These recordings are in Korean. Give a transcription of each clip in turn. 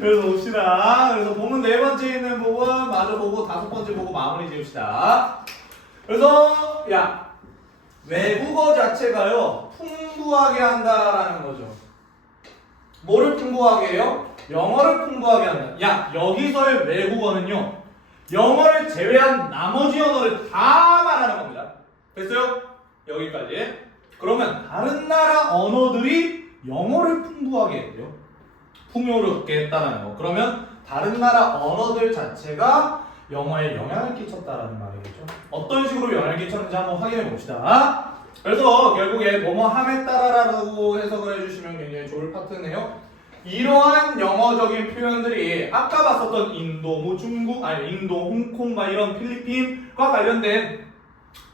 그래서 봅시다. 그래서 보면 네 번째 있는 부분 마저 보고 다섯 번째 보고 마무리 지읍시다. 그래서 야 외국어 자체가요 풍부하게 한다라는 거죠. 뭐를 풍부하게 해요? 영어를 풍부하게 한다. 야 여기서의 외국어는요 영어를 제외한 나머지 언어를 다 말하는 겁니다. 됐어요? 여기까지. 그러면 다른 나라 언어들이 영어를 풍부하게 했대요. 풍요롭게 했다는 거. 그러면 다른 나라 언어들 자체가 영어에 영향을 끼쳤다라는 말이겠죠. 어떤 식으로 영향을 끼쳤는지 한번 확인해 봅시다. 그래서 결국에 뭐뭐 함에 따라라고 해석을 해주시면 굉장히 좋을 파트네요. 이러한 영어적인 표현들이 아까 봤었던 인도, 뭐 중국, 아니 인도, 홍콩, 막 이런 필리핀과 관련된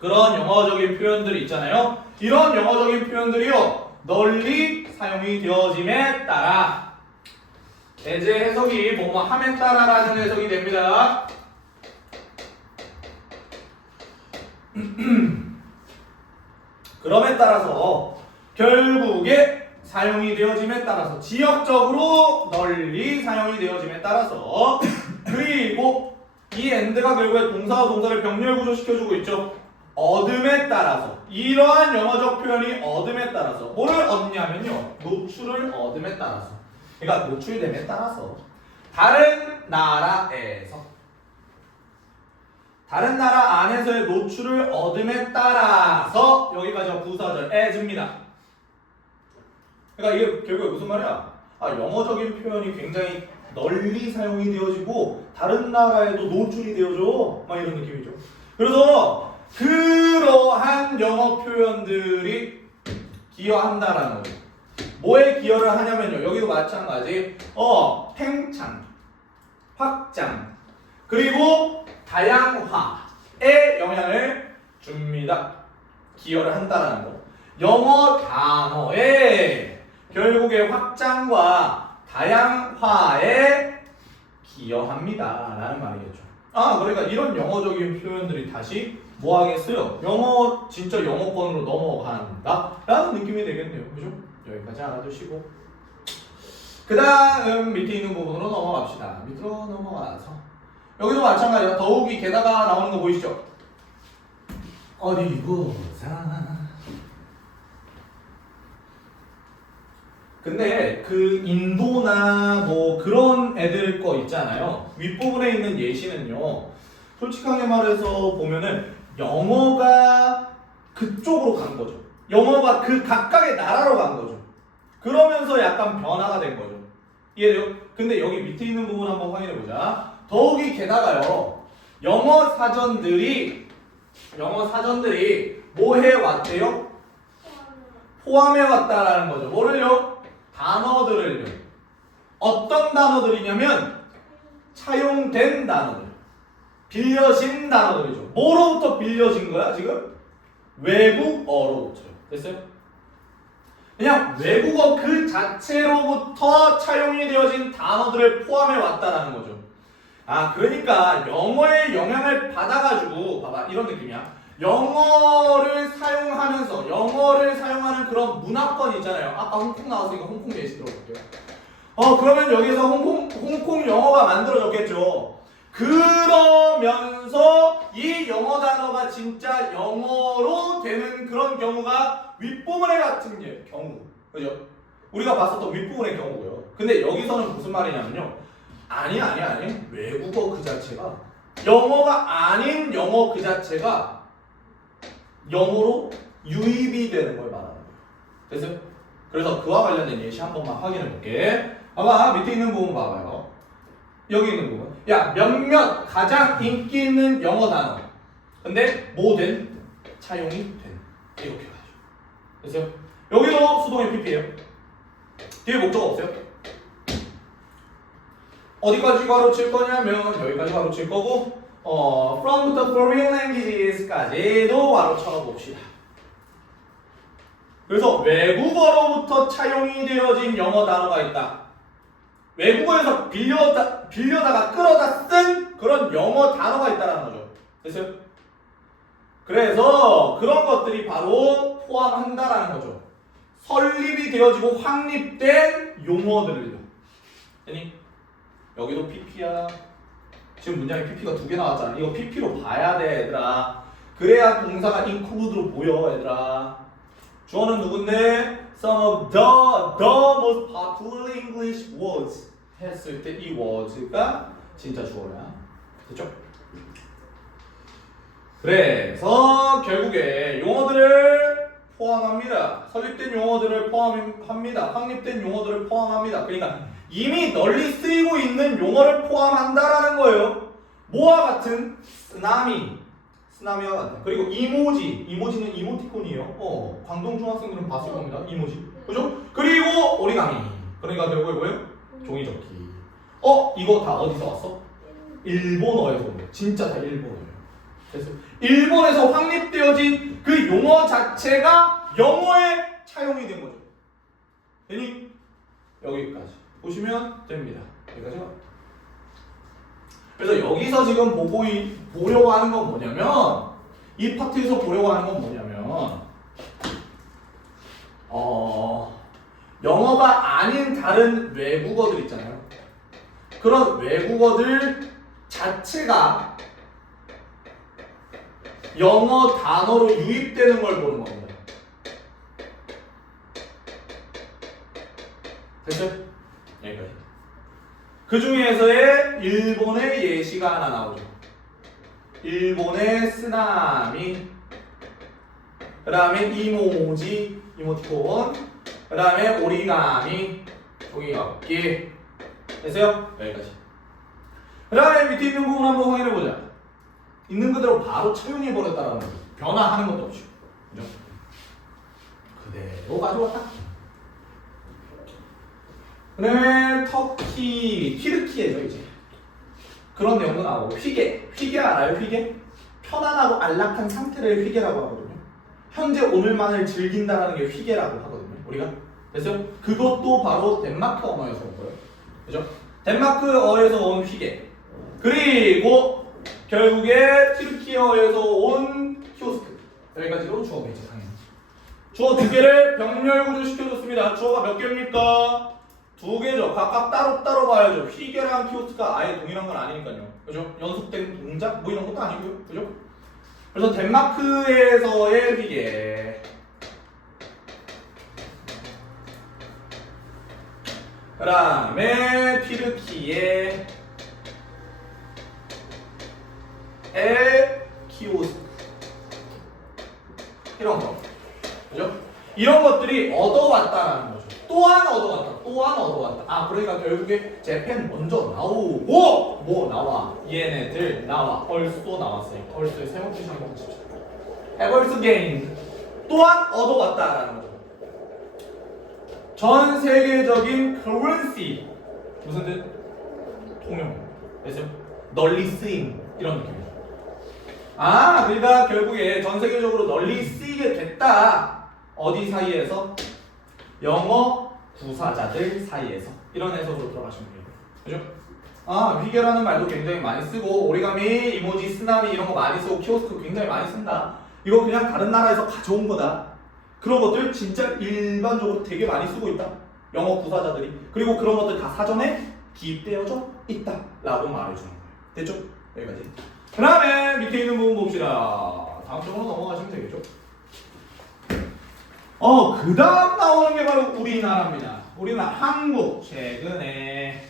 그런 영어적인 표현들이 있잖아요. 이런 영어적인 표현들이요 널리 사용이 되어짐에 따라 대제 해석이 뭐뭐 함에 따라라는 해석이 됩니다. 그럼에 따라서 결국에 사용이 되어짐에 따라서 지역적으로 널리 사용이 되어짐에 따라서 그리고 이 and가 결국에 동사와 동사를 병렬 구조시켜주고 있죠. 얻음에 따라서 이러한 영어적 표현이 얻음에 따라서 뭐를 얻냐면요 노출을 얻음에 따라서 그러니까 노출됨에 따라서 다른 나라에서 다른 나라 안에서의 노출을 얻음에 따라서 여기까지가 부사절 as입니다. 그러니까 이게 결국에 무슨 말이야? 영어적인 표현이 굉장히 널리 사용이 되어지고 다른 나라에도 노출이 되어져 막 이런 느낌이죠. 그래서 그러한 영어 표현들이 기여한다라는 거예요. 뭐에 기여를 하냐면요. 여기도 마찬가지. 팽창, 확장, 그리고 다양화에 영향을 줍니다. 기여를 한다라는 거. 영어 단어에 결국에 확장과 다양화에 기여합니다. 라는 말이겠죠. 그러니까 이런 영어적인 표현들이 다시 뭐 하겠어요? 영어, 진짜 영어권으로 넘어간다? 라는 느낌이 되겠네요. 그죠? 여기까지 알아두시고. 그 다음 밑에 있는 부분으로 넘어갑시다. 밑으로 넘어가서. 여기도 마찬가지야. 더욱이 게다가 나오는 거 보이시죠? 어디 보자. 근데 그 인도나 뭐 그런 애들 거 있잖아요. 윗부분에 있는 예시는요. 솔직하게 말해서 보면은 영어가 그쪽으로 간 거죠. 영어가 그 각각의 나라로 간 거죠. 그러면서 약간 변화가 된 거죠. 이해돼요? 근데 여기 밑에 있는 부분 한번 확인해 보자. 더욱이 게다가요. 영어 사전들이 뭐 해왔대요? 포함해 왔다라는 거죠. 뭐를요? 단어들을요. 어떤 단어들이냐면 차용된 단어들, 빌려진 단어들이죠. 뭐로부터 빌려진 거야 지금? 외국어로부터요. 됐어요? 그냥 외국어 그 자체로부터 차용이 되어진 단어들을 포함해 왔다라는 거죠. 그러니까 영어의 영향을 받아가지고 봐봐 이런 느낌이야. 영어를 사용하는 그런 문화권 있잖아요. 아까 홍콩 나왔으니까 홍콩 예시 들어볼게요. 그러면 여기서 홍콩 영어가 만들어졌겠죠. 그러면서 이 영어 단어가 진짜 영어로 되는 그런 경우가 윗부분의 같은 경우. 그죠? 우리가 봤었던 윗부분의 경우고요. 근데 여기서는 무슨 말이냐면요. 아니. 외국어 그 자체가 영어가 아닌 영어 그 자체가 영어로 유입이 되는 걸 말하는 거예요. 됐어요? 그래서 그와 관련된 예시 한 번만 확인해 볼게. 봐봐 밑에 있는 부분 봐봐요. 여기 있는 부분. 몇몇 가장 인기 있는 영어 단어. 근데 뭐든 차용이 된. 이렇게 가죠. 됐어요? 여기도 수동의 PP예요. 뒤에 목적 없어요? 어디까지 가로칠 거냐면 여기까지 가로칠 거고 from the foreign languages까지도 가로쳐 봅시다. 그래서 외국어로부터 차용이 되어진 영어 단어가 있다. 외국어에서 빌려다가 끌어다 쓴 그런 영어 단어가 있다는 거죠. 됐어요? 그래서 그런 것들이 바로 포함한다라는 거죠. 설립이 되어지고 확립된 용어들을요. 아니 여기도 PP야. 지금 문장에 PP가 2개 나왔잖아. 이거 PP로 봐야 돼, 얘들아. 그래야 동사가 include로 보여, 얘들아. 주어는 누군데? Some of the most popular English words 했을 때 이 words가 진짜 주어야. 됐죠? 그래서 결국에 용어들을 포함합니다. 설립된 용어들을 포함합니다. 확립된 용어들을 포함합니다. 그러니까 이미 널리 쓰이고 있는 용어를 포함한다라는 거예요. 뭐와 같은? 쓰나미와 같은. 그리고 이모지는 이모티콘이에요. 광동 중학생들은 봤을 겁니다. 이모지. 그죠? 그리고 오리가미. 그러니까 결국에 뭐예요? 종이접기. 이거 다 어디서 왔어? 일본어에서 온 거예요. 진짜 다 일본어예요. 그래서 일본에서 확립되어진 그 용어 자체가 영어에 차용이 된 거죠. 되니? 여기까지 보시면 됩니다. 여기까지가. 그래서 여기서 지금 보려고 하는 건 뭐냐면, 이 파트에서 보려고 하는 건 뭐냐면, 영어가 아닌 다른 외국어들 있잖아요. 그런 외국어들 자체가 영어 단어로 유입되는 걸 보는 겁니다. 됐죠? 여기까지. 그 중에서의 일본의 예시가 하나 나오죠. 일본의 쓰나미, 그 다음에 이모지, 이모티콘, 그 다음에 오리가미, 종이접기. 됐어요? 여기까지. 그 다음에 밑에 있는 부분 한번 확인해보자. 있는 그대로 바로 차용해버렸다라는 거죠. 변화하는 것도 없이. 그죠? 그대로 가져왔다. 그 다음에 터키, 튀르키예죠 이제. 그런 내용도 나오고. 휘게 알아요? 휘게? 편안하고 안락한 상태를 휘게라고 하거든요. 현재 오늘만을 즐긴다라는 게 휘게라고 하거든요. 우리가. 그래서 그것도 바로 덴마크 언어에서 온 거예요. 그죠? 덴마크어에서 온 휘게. 그리고 결국에 튀르키어에서 온 키오스크. 여기까지로 주어겠지 당연히. 주어 2개를 병렬 구조 시켜줬습니다. 주어가 몇 개입니까? 2개죠. 각각 따로따로 봐야죠. 휘게랑 키오스크가 아예 동일한 건 아니니까요. 그죠? 연속된 동작 뭐 이런 것도 아니고요. 그죠? 그래서 덴마크에서의 휘게, 그 다음에 튀르키의 키오스크, 이런 거. 그죠? 이런 것들이 얻어왔다라는 거죠. 또한 얻어왔다. 그러니까 결국에 재팬 먼저 나오고, 뭐 나와? 얘네들 나와. 벌써 나왔어요. 벌써 세번째 한번 보십시오. 해벌스 게임. 또한 얻어왔다라는 거죠. 전 세계적인 currency. 무슨 뜻? 통용. 그래서 널리 쓰임. 이런 느낌이죠. 그러니까 결국에 전 세계적으로 널리 쓰이게 됐다. 어디 사이에서? 영어 구사자들 사이에서. 이런 해석으로 들어가시면 돼요. 그죠? 휘게라는 말도 굉장히 많이 쓰고, 오리가미, 이모지, 쓰나미 이런 거 많이 쓰고, 키오스크 굉장히 많이 쓴다. 이거 그냥 다른 나라에서 가져온 거다. 그런 것들 진짜 일반적으로 되게 많이 쓰고 있다. 영어 구사자들이. 그리고 그런 것들 다 사전에 기입되어져 있다. 라고 말해주는 거예요. 됐죠? 여기까지. 그 다음에 밑에 있는 부분 봅시다. 다음 쪽으로 넘어가시면 되겠죠? 그 다음 나오는 게 바로 우리나라입니다. 우리나라, 한국. 최근에.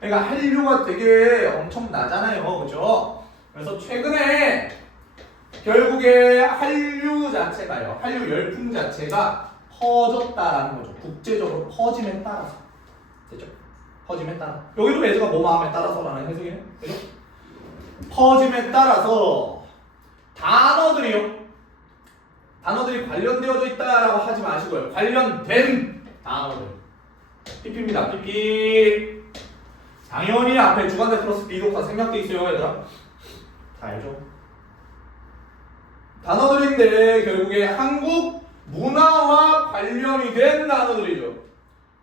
그러니까 한류가 되게 엄청나잖아요. 그죠? 그래서 최근에 결국에 한류 자체가요. 한류 열풍 자체가 퍼졌다라는 거죠. 국제적으로 퍼짐에 따라서. 됐죠? 퍼짐에 따라. 여기도 예제가 뭐 마음에 따라서라는 해석이네. 그죠? 퍼짐에 따라서 단어들이 관련되어져 있다라고 하지 마시고요. 관련된 단어들. PP입니다. PP. 당연히 앞에 주관대 플러스 비동사 생략돼 있어요, 얘들아. 다 알죠? 단어들인데 결국에 한국 문화와 관련이 된 단어들이죠.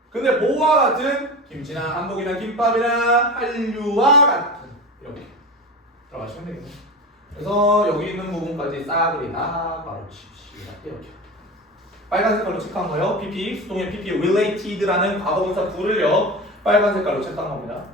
근데 뭐와 같은? 김치나 한복이나 김밥이나 한류와 같은. 이렇게 들어가시면 되겠네요. 그래서 여기 있는 부분까지 싸그리 다 바로 칩시다. 이렇게. 빨간 색깔로 체크한 거예요. PP, 수동의 PP, related라는 과거분사 부를요. 빨간 색깔로 체크한 겁니다.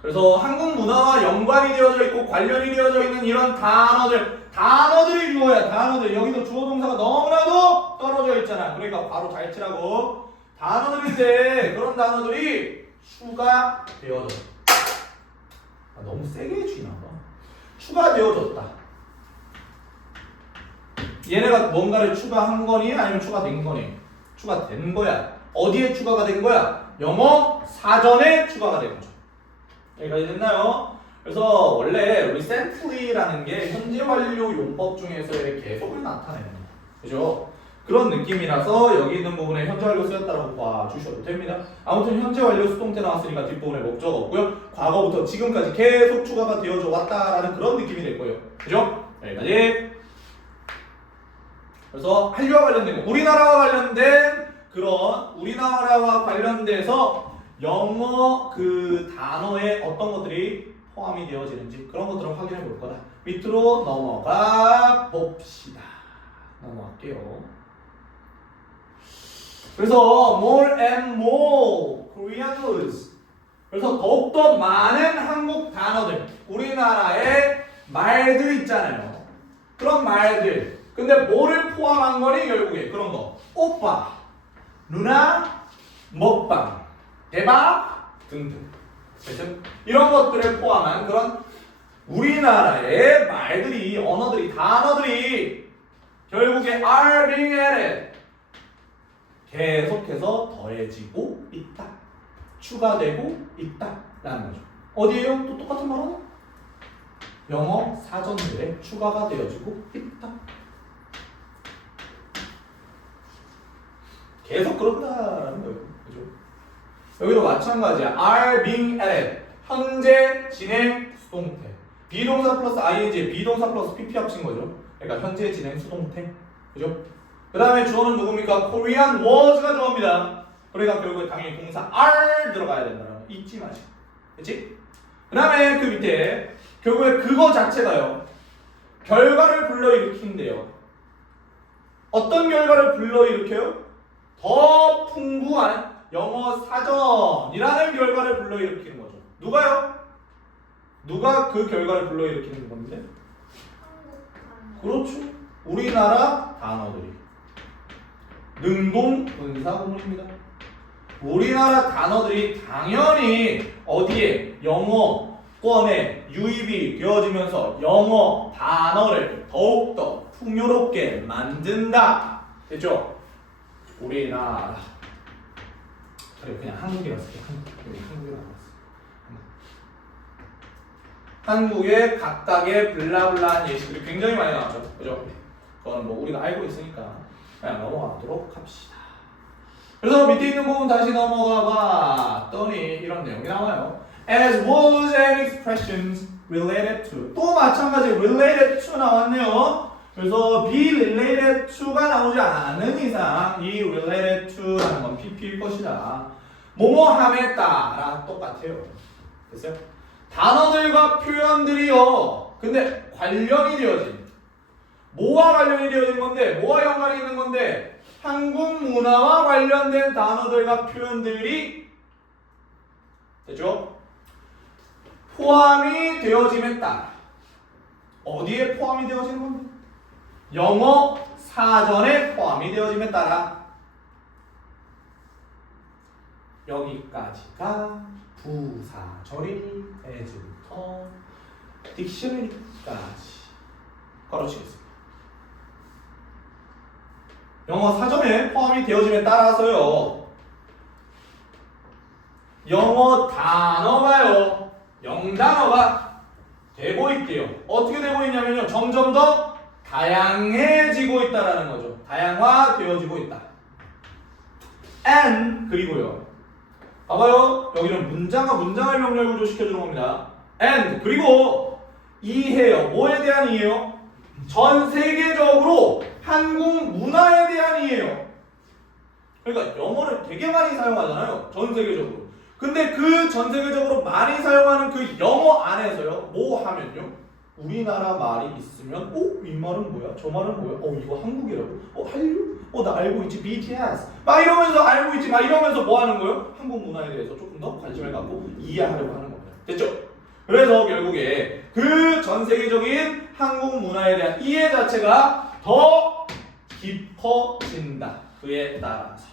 그래서 한국 문화와 연관이 되어져 있고 관련이 되어져 있는 이런 단어들이 주어야 단어들. 여기도 주어 동사가 너무나도 떨어져 있잖아. 그러니까 바로 잘 치라고. 단어들인데 그런 단어들이 추가되어져. 너무 세게 해주나 봐. 추가되어졌다. 얘네가 뭔가를 추가한 거니 아니면 추가된 거니? 추가된 거야. 어디에 추가가 된 거야? 영어 사전에 추가가 된 거죠. 여기까지 됐나요? 그래서 원래 recently라는 게 현재 완료 용법 중에서의 계속을 나타내는 거예요. 그죠? 그런 느낌이라서 여기 있는 부분에 현재 완료 쓰였다라고 봐주셔도 됩니다. 아무튼 현재 완료 수동태 나왔으니까 뒷부분에 목적 없고요. 과거부터 지금까지 계속 추가가 되어져 왔다라는 그런 느낌이 될 거예요. 그죠? 여기까지. 그래서 한류와 관련된 거, 우리나라와 관련된 그런 우리나라와 관련돼서 영어 그 단어에 어떤 것들이 포함이 되어지는지 그런 것들을 확인해 볼 거다. 밑으로 넘어가 봅시다. 넘어갈게요. 그래서 more and more Korean words. 그래서 더욱더 많은 한국 단어들, 우리나라의 말들 있잖아요. 그런 말들. 근데 뭐를 포함한 거니 결국에 그런 거. 오빠, 누나, 먹방, 대박 등등. 그래서 이런 것들을 포함한 그런 우리나라의 말들이, 언어들이, 단어들이 결국에 are being added. 계속해서 더해지고 있다. 추가되고 있다라는 거죠. 어디에요? 또 똑같은 말은? 영어 사전들에 추가가 되어지고 있다. 계속 그렇다라는 거예요. 그죠? 여기도 마찬가지야. are being added. 현재 진행 수동태. 비동사 플러스 ing, 비동사 플러스 pp 합친 거죠. 그러니까 현재 진행 수동태. 그죠? 그 다음에 주어는 누굽니까? Korean was가 주어입니다. 그러니까 결국에 당연히 동사 are 들어가야 된다는 거 잊지 마시고. 그치? 그 다음에 그 밑에 결국에 그거 자체가요. 결과를 불러일으킨대요. 어떤 결과를 불러일으켜요? 더 풍부한 영어 사전이라는 결과를 불러일으키는 거죠. 누가요? 누가 그 결과를 불러일으키는 건데? 그렇죠. 우리나라 단어들이. 능동 분사 구문입니다. 우리나라 단어들이 당연히 어디에 영어권에 유입이 되어지면서 영어 단어를 더욱더 풍요롭게 만든다. 됐죠? 우리나라. 그래 그냥 한국이라서 한국이라고 했어. 한국의 각각의 블라블라한 예시들이 굉장히 많이 나왔죠. 그죠? 그거는 뭐 우리가 알고 있으니까 그냥 넘어가도록 합시다. 그래서 밑에 있는 부분 다시 넘어가 봤더니 이런 내용이 나와요. As words and expressions related to. 또 마찬가지 related to 나왔네요. 그래서 be related to가 나오지 않는 이상 이 related to라는 건 pp일 것이다. 뭐뭐함에 따라 똑같아요. 됐어요? 단어들과 표현들이요. 근데 관련이 되어진. 뭐와 관련이 되어진 건데, 뭐와 연관이 있는 건데, 한국 문화와 관련된 단어들과 표현들이 됐죠? 포함이 되어짐에 따라 어디에 포함이 되어지는 건데? 영어 사전에 포함이 되어짐에 따라 여기까지가 부사절이 as부터 딕셔너리까지 걸어주겠습니다. 영어 사전에 포함이 되어짐에 따라서요. 영어 단어가요. 영단어가 되고 있대요. 어떻게 되고 있냐면요. 점점 더 다양해지고 있다라는 거죠. 다양화되어지고 있다. and 그리고요. 봐봐요. 여기는 문장과 문장을 명령 구조시켜주는 겁니다. and 그리고 이해요. 뭐에 대한 이해요? 전 세계적으로 한국 문화에 대한 이해요. 그러니까 영어를 되게 많이 사용하잖아요. 전 세계적으로. 근데 그 전 세계적으로 많이 사용하는 그 영어 안에서요. 뭐 하면요? 우리나라 말이 있으면 이 말은 뭐야? 저 말은 뭐야? 이거 한국이라고? 한류? 나 알고 있지. BTS 막 이러면서 알고 있지. 막 이러면서 뭐 하는 거예요? 한국 문화에 대해서 조금 더 관심을 갖고 이해하려고 하는 겁니다. 됐죠? 그래서 결국에 그 전 세계적인 한국 문화에 대한 이해 자체가 더 깊어진다. 그에 따라서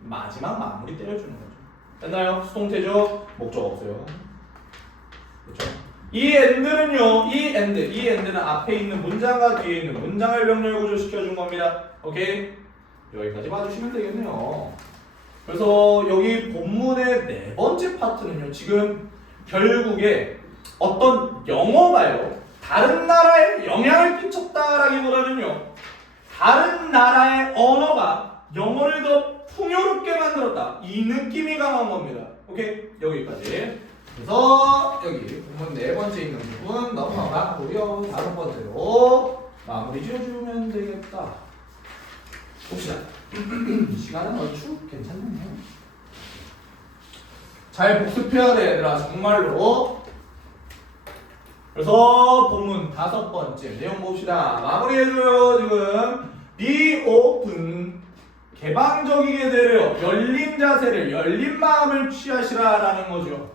마지막 마무리 때려주는 거죠. 됐나요? 수동태죠? 목적 없어요. 그렇죠? 이 end는 앞에 있는 문장과 뒤에 있는 문장을 병렬 구조시켜준 겁니다. 오케이? 여기까지 봐주시면 되겠네요. 그래서 여기 본문의 네 번째 파트는요, 지금 결국에 어떤 영어가요, 다른 나라에 영향을 끼쳤다라기보다는요, 다른 나라의 언어가 영어를 더 풍요롭게 만들었다, 이 느낌이 강한 겁니다. 오케이? 여기까지. 그래서 여기 본문 네 번째 있는 부분 넘어가고요. 다섯 번째로 마무리 지어주면 되겠다. 봅시다. 시간은 얼추 괜찮네요. 잘 복습해야 돼, 얘들아. 정말로. 그래서 본문 다섯 번째 내용 봅시다. 마무리해줘요. 지금 be open, 개방적이게 되려 열린 자세를, 열린 마음을 취하시라라는 거죠.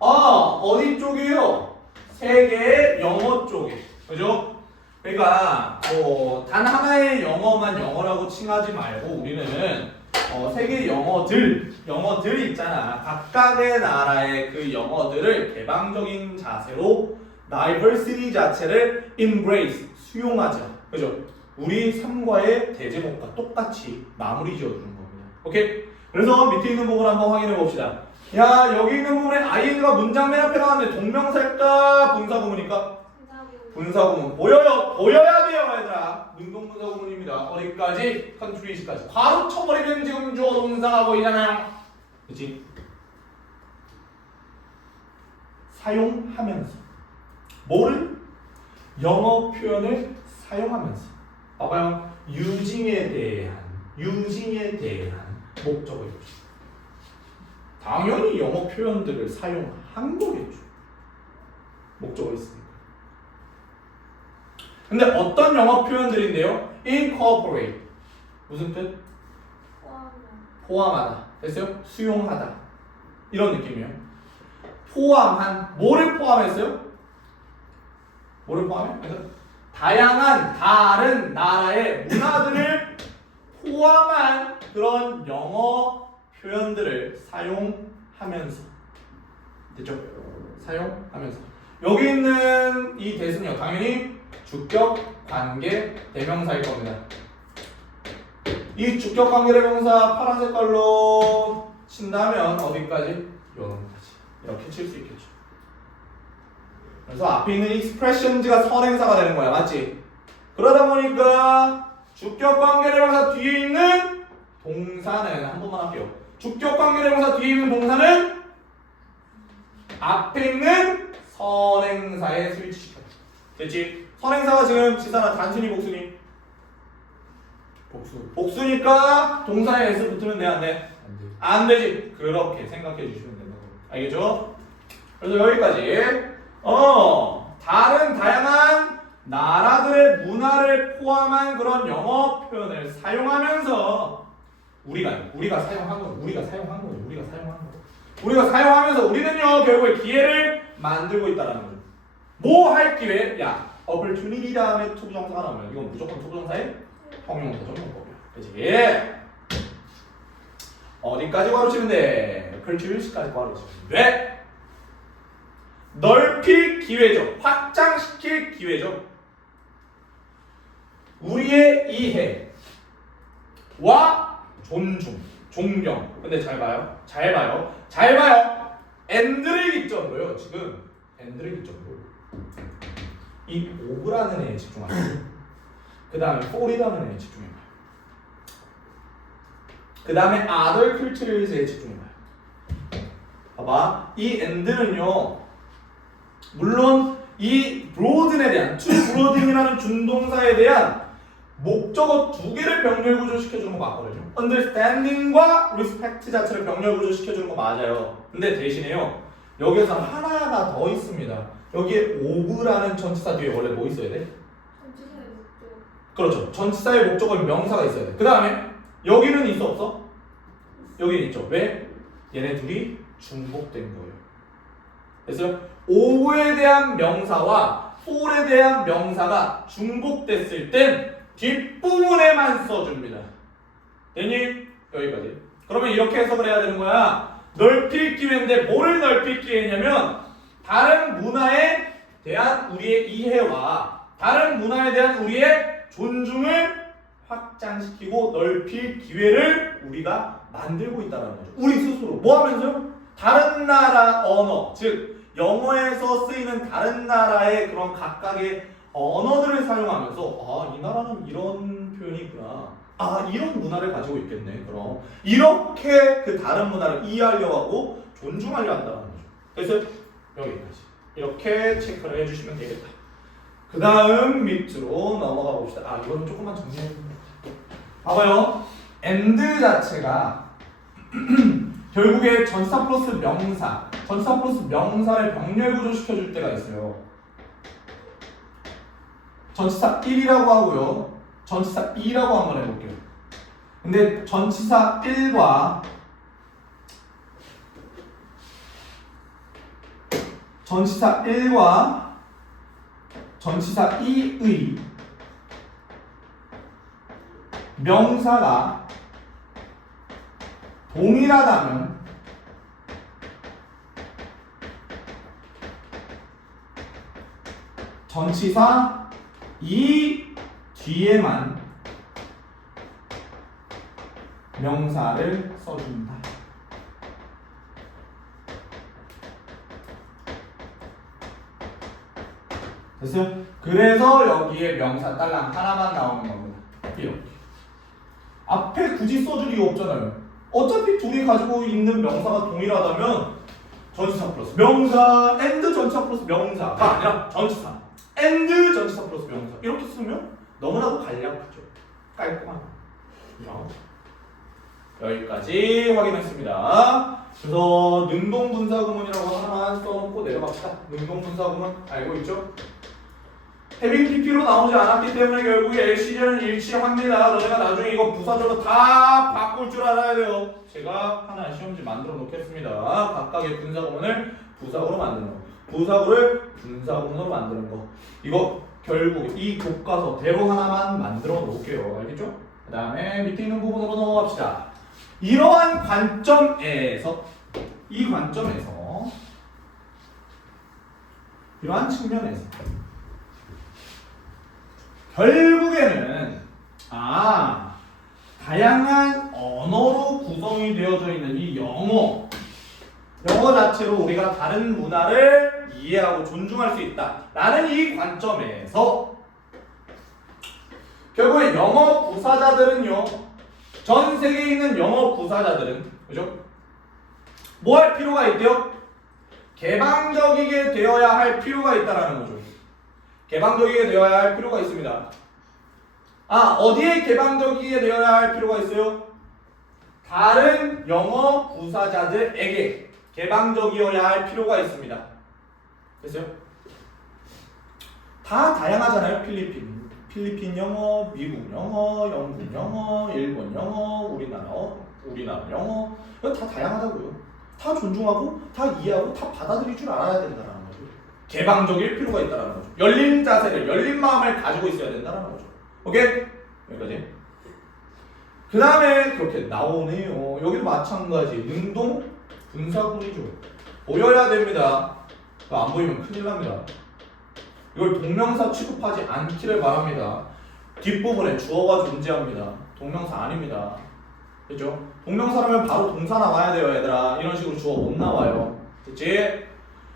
어디 쪽이에요? 세계의 영어 쪽에. 그죠? 그러니까 단 하나의 영어만 영어라고 칭하지 말고 우리는 세계 영어들 있잖아. 각각의 나라의 그 영어들을 개방적인 자세로 diversity 자체를 embrace, 수용하자. 그죠? 우리 3과의 대제목과 똑같이 마무리 지어주는 겁니다. 오케이? 그래서 밑에 있는 부분 한번 확인해 봅시다. 야, 여기 있는 부분에 ing가 문장 맨 앞에 나왔는데 동명사일까? 분사구문일까? 분사구문. 보여야 돼요, 얘들아. 능동분사구문입니다. 어디까지? country까지. 바로 쳐버리면 지금 주어 동사가 보이잖아요. 그치? 사용하면서. 뭐를? 영어 표현을 사용하면서. 봐봐요. using에 대한 목적을 봅시다. 당연히 영어 표현들을 사용한 거겠죠. 목적어 있으니까. 근데 어떤 영어 표현들인데요? incorporate. 무슨 뜻? 포함하다. 됐어요? 수용하다. 이런 느낌이에요. 포함한. 뭐를 포함했어요? 뭐를 포함해? 그래서 다양한 다른 나라의 문화들을 포함한 그런 영어 표현들을 사용하면서. 됐죠? 사용하면서. 여기 있는 이 대신요, 당연히 주격, 관계, 대명사일 겁니다. 이 주격, 관계, 대명사 파란 색깔로 친다면 어디까지? 여기까지. 이렇게 칠 수 있겠죠. 그래서 앞에 있는 expressions가 선행사가 되는 거야. 맞지? 그러다 보니까 주격, 관계, 대명사 뒤에 있는 동사는 한 번만 할게요. 주격, 관계, 대명사 뒤에 있는 동사는 앞에 있는 선행사에 스위치시켜. 됐지? 선행사가 지금 지사나 단순히 복수니? 복수니까 동사에 s 붙으면 돼, 안 돼? 안 되지. 그렇게 생각해 주시면 된다고. 알겠죠? 그래서 여기까지 다른 다양한 나라들의 문화를 포함한 그런 영어 표현을 사용하면서 우리가 사용한 거예요. 우리가 사용하면서 우리는요, 결국에 기회를 만들고 있다라는 거죠. 뭐 할 기회? 야, opportunity 다음에 투부정사가 나오면 이건 무조건 투부정사의 형용사죠, 형용법이야. 그치? 어디까지 가로치면 돼? opportunity까지 가로치면 돼. 넓힐 기회죠. 확장시킬 기회죠. 우리의 이해와 존중, 존경. 근데 잘 봐요. and를 기점으로요. 지금 and를 기점으로 이 of라는 애에 집중하세요. 그 다음에 for이라는 애에 집중해봐요. 그 다음에 other cultures에 집중해봐요. 봐봐. 이 and는요, 물론 이 broaden에 대한 to broaden이라는 준동사에 대한 목적어 두 개를 병렬 구조시켜주는 거 맞거든요. understanding과 respect 자체를 병렬 구조시켜주는 거 맞아요. 근데 대신에요, 여기에서 하나가 더 있습니다. 여기에 오브라는 전치사 뒤에 원래 뭐 있어야 돼? 전치사의 목적. 그렇죠. 전치사의 목적은 명사가 있어야 돼. 그 다음에 여기는 있어 없어? 여기는 있죠. 왜? 얘네 둘이 중복된 거예요. 그래서 오브에 대한 명사와 for에 대한 명사가 중복됐을 땐 뒷부분에만 써줍니다. 됐니? 여기까지. 그러면 이렇게 해석을 해야 되는 거야. 넓힐 기회인데 뭐를 넓힐 기회냐면 다른 문화에 대한 우리의 이해와 다른 문화에 대한 우리의 존중을 확장시키고 넓힐 기회를 우리가 만들고 있다는 거죠. 우리 스스로 뭐 하면서요? 다른 나라 언어, 즉 영어에서 쓰이는 다른 나라의 그런 각각의 언어들을 사용하면서 아, 이 나라는 이런 표현이 있구나. 아, 이런 문화를 가지고 있겠네. 그럼 이렇게 그 다른 문화를 이해하려고 하고 존중하려 한다는 거죠. 그래서 여기까지 이렇게 체크를 해주시면 되겠다. 그 다음 밑으로 넘어가 봅시다. 아, 이거는 조금만 정리해볼게요. 봐봐요. and 자체가 결국에 전치사 플러스 명사, 전치사 플러스 명사를 병렬 구조시켜줄 때가 있어요. 전치사 1이라고 하고요. 전치사 2라고 한번 해볼게요. 근데 전치사 1과 전치사 2의 명사가 동일하다면 전치사 2 뒤에만 명사를 써준다. 됐어요? 그래서 여기에 명사 딸랑 하나만 나오는 겁니다. 이렇게. 앞에 굳이 써줄 이유 없잖아요. 어차피 둘이 가지고 있는 명사가 동일하다면 전치사 플러스 명사 and 전치사 플러스 명사가 아니라 전치사 and 전치사 플러스 명사 이렇게 쓰면 너무나도 간략하죠. 깔끔하죠. 여기까지 확인했습니다. 그래서 능동분사구문이라고 하나만 써놓고 내려갑시다. 능동분사구문 알고 있죠? 해빙 PP로 나오지 않았기 때문에 결국에 시제는 일치합니다. 너네가 나중에 이거 부사절로 다 바꿀 줄 알아야 돼요. 제가 하나 시험지 만들어 놓겠습니다. 각각의 분사구문을 부사구로 만드는 거, 부사구를 분사구문으로 만드는 거. 이거 결국 이 교과서대로 하나만 만들어 놓을게요. 알겠죠? 그 다음에 밑에 있는 부분으로 넘어갑시다. 이러한 관점에서 이러한 측면에서 결국에는 다양한 언어로 구성이 되어져 있는 이 영어 자체로 우리가 다른 문화를 이해하고 존중할 수 있다 라는 이 관점에서 결국에 영어 부사자들은요, 전 세계에 있는 영어 부사자들은 그죠? 뭐 할 필요가 있대요? 개방적이게 되어야 할 필요가 있다라는 거죠. 개방적이게 되어야 할 필요가 있습니다. 어디에 개방적이게 되어야 할 필요가 있어요? 다른 영어 부사자들에게 개방적이어야 할 필요가 있습니다. 됐어요? 다 다양하잖아요. 필리핀 영어, 미국 영어, 영국 영어, 일본 영어, 우리나라 영어. 이거 다 다양하다고요. 다 존중하고, 다 이해하고, 다 받아들일 줄 알아야 된다는 거죠. 개방적일 필요가 있다는 거죠. 열린 자세를, 열린 마음을 가지고 있어야 된다는 거죠. 오케이? 여기까지. 그 다음에 그렇게 나오네요. 여기도 마찬가지. 능동 분사구문이죠. 보여야 됩니다. 안 보이면 큰일 납니다. 이걸 동명사 취급하지 않기를 바랍니다. 뒷부분에 주어가 존재합니다. 동명사 아닙니다. 됐죠? 동명사라면 바로 동사 나와야 돼요, 얘들아. 이런 식으로 주어 못 나와요. 됐지?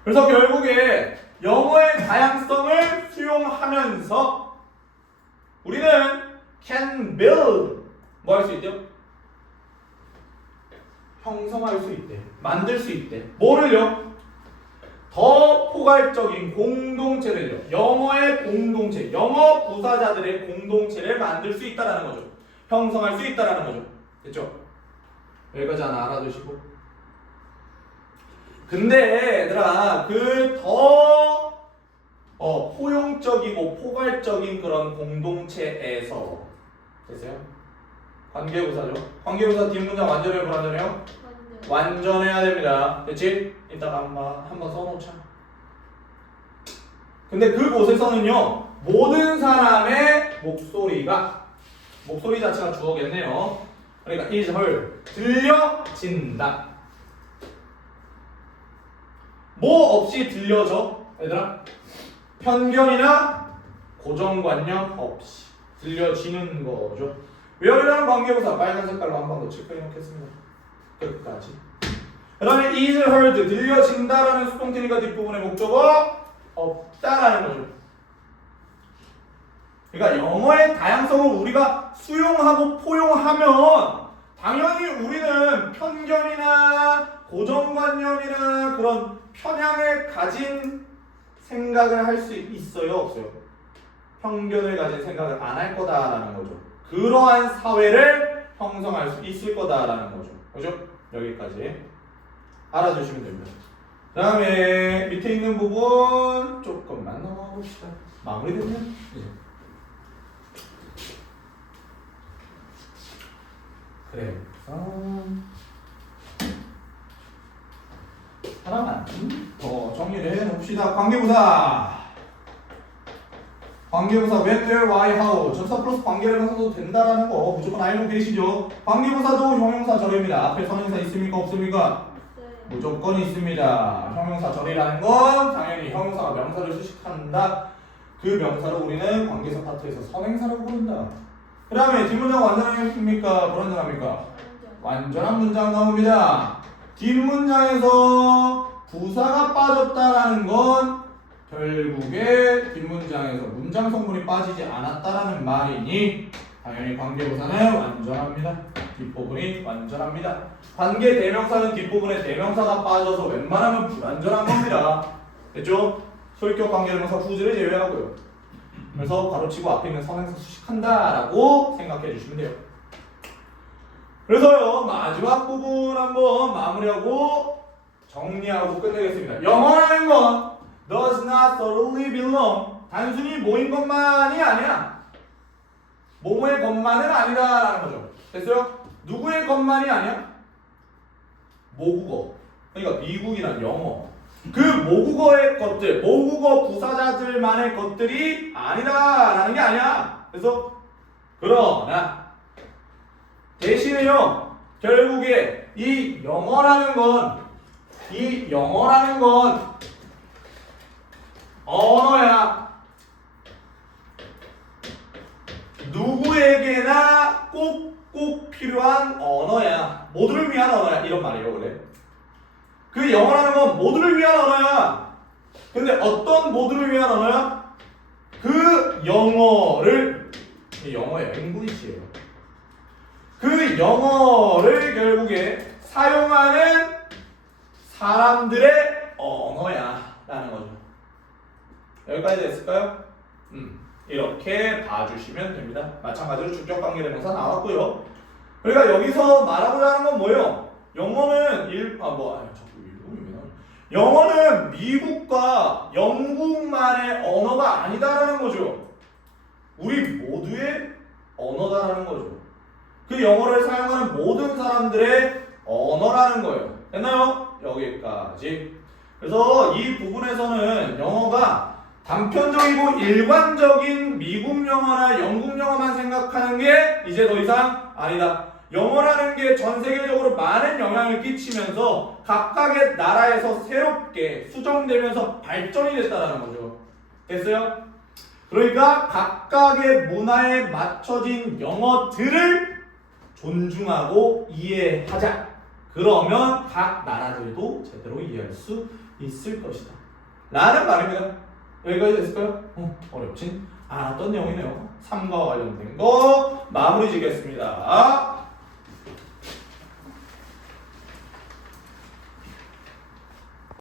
그래서 결국에 영어의 다양성을 수용하면서 우리는 can build 뭐 할 수 있대요? 형성할 수 있대. 만들 수 있대. 뭐를요? 더 포괄적인 공동체를요. 영어의 공동체, 영어 부사자들의 공동체를 만들 수 있다라는 거죠. 형성할 수 있다라는 거죠. 됐죠? 여기까지 하나 알아두시고 근데 얘들아 그 더 포용적이고 포괄적인 그런 공동체에서 됐어요? 관계부사죠. 관계부사 뒷문장 완전해요 불완전해요? 완전. 완전해야 됩니다. 됐지? 이따가 한번 써놓자. 근데 그곳에서는요 모든 사람의 목소리 자체가 주어겠네요. 그러니까 is heard 들려진다. 뭐 없이 들려져? 얘들아 편견이나 고정관념 없이 들려지는 거죠. where라는 관계부사 빨간 색깔로 한 번 더 체크해 놓겠습니다. 끝까지. 그 다음에 is heard 들려진다라는 수동태니까 뒷부분에 목적어 없다라는 거죠. 그러니까 영어의 다양성을 우리가 수용하고 포용하면 당연히 우리는 편견이나 고정관념이나 그런 편향을 가진 생각을 할 수 있어요 없어요? 편견을 가진 생각을 안 할 거다라는 거죠. 그러한 사회를 형성할 수 있을 거다라는 거죠. 그죠? 여기까지 알아주시면 됩니다. 그 다음에 밑에 있는 부분 조금만 넘어가 봅시다. 마무리되면 이제 그래 하나만 더 정리를 해놓읍시다. 관계부사 when, where, why, how 전사 플러스 관계를 써도 된다라는 거 무조건 알고 계시죠? 관계부사도 형용사 절입니다. 앞에 선행사 있습니까 없습니까? 네. 무조건 있습니다. 형용사 절이라는 건 당연히 형용사가 명사를 수식한다. 그 명사를 우리는 관계사 파트에서 선행사라고 부른다. 그 다음에 뒷문장 완전합니까? 불완전합니까? 완전. 완전한 문장 나옵니다. 뒷문장에서 부사가 빠졌다라는 건 결국에 뒷문장에서 문장 성분이 빠지지 않았다라는 말이니 당연히 관계부사는 완전합니다. 뒷부분이 완전합니다. 관계 대명사는 뒷부분에 대명사가 빠져서 웬만하면 불완전한 겁니다. 됐죠? 소유격 관계대명사 후즈를 제외하고요. 그래서 가로치고 앞에 있는 선행사 수식한다라고 생각해 주시면 돼요. 그래서요 마지막 부분 한번 마무리하고 정리하고 끝내겠습니다. 영어라는 건 does not solely belong 단순히 뭐인 것만이 아니야. 뭐뭐의 것만은 아니다라는 거죠. 됐어요? 누구의 것만이 아니야? 모국어. 그러니까 미국이나 영어. 그 모국어의 것들, 모국어 부사자들만의 것들이 아니다라는 게 아니야. 그래서 그러나 대신에요 결국에 이 영어라는 건 언어야. 누구에게나 꼭 필요한 언어야. 모두를 위한 언어야. 이런 말이에요 원래. 그 영어라는 건 모두를 위한 언어야. 근데 어떤 모두를 위한 언어야? 그 영어를 영어의 앵글리시예요. 그 영어를 결국에 사용하는 사람들의 언어야 라는 거죠. 여기까지 됐을까요? 이렇게 봐주시면 됩니다. 마찬가지로 주격관계대명사 나왔고요. 그러니까 여기서 말하고자 하는 건 뭐예요? 영어는 영어는 미국과 영국만의 언어가 아니다라는 거죠. 우리 모두의 언어다라는 거죠. 그 영어를 사용하는 모든 사람들의 언어라는 거예요. 됐나요? 여기까지. 그래서 이 부분에서는 영어가 단편적이고 일관적인 미국 영어나 영국 영어만 생각하는 게 이제 더 이상 아니다. 영어라는 게 전 세계적으로 많은 영향을 끼치면서 각각의 나라에서 새롭게 수정되면서 발전이 됐다는 거죠. 됐어요? 그러니까 각각의 문화에 맞춰진 영어들을 존중하고 이해하자. 그러면 각 나라들도 제대로 이해할 수 있을 것이다. 라는 말입니다. 여기까지 됐을까요? 어렵진 않았던 내용이네요. 3과 관련된 거 마무리 짓겠습니다.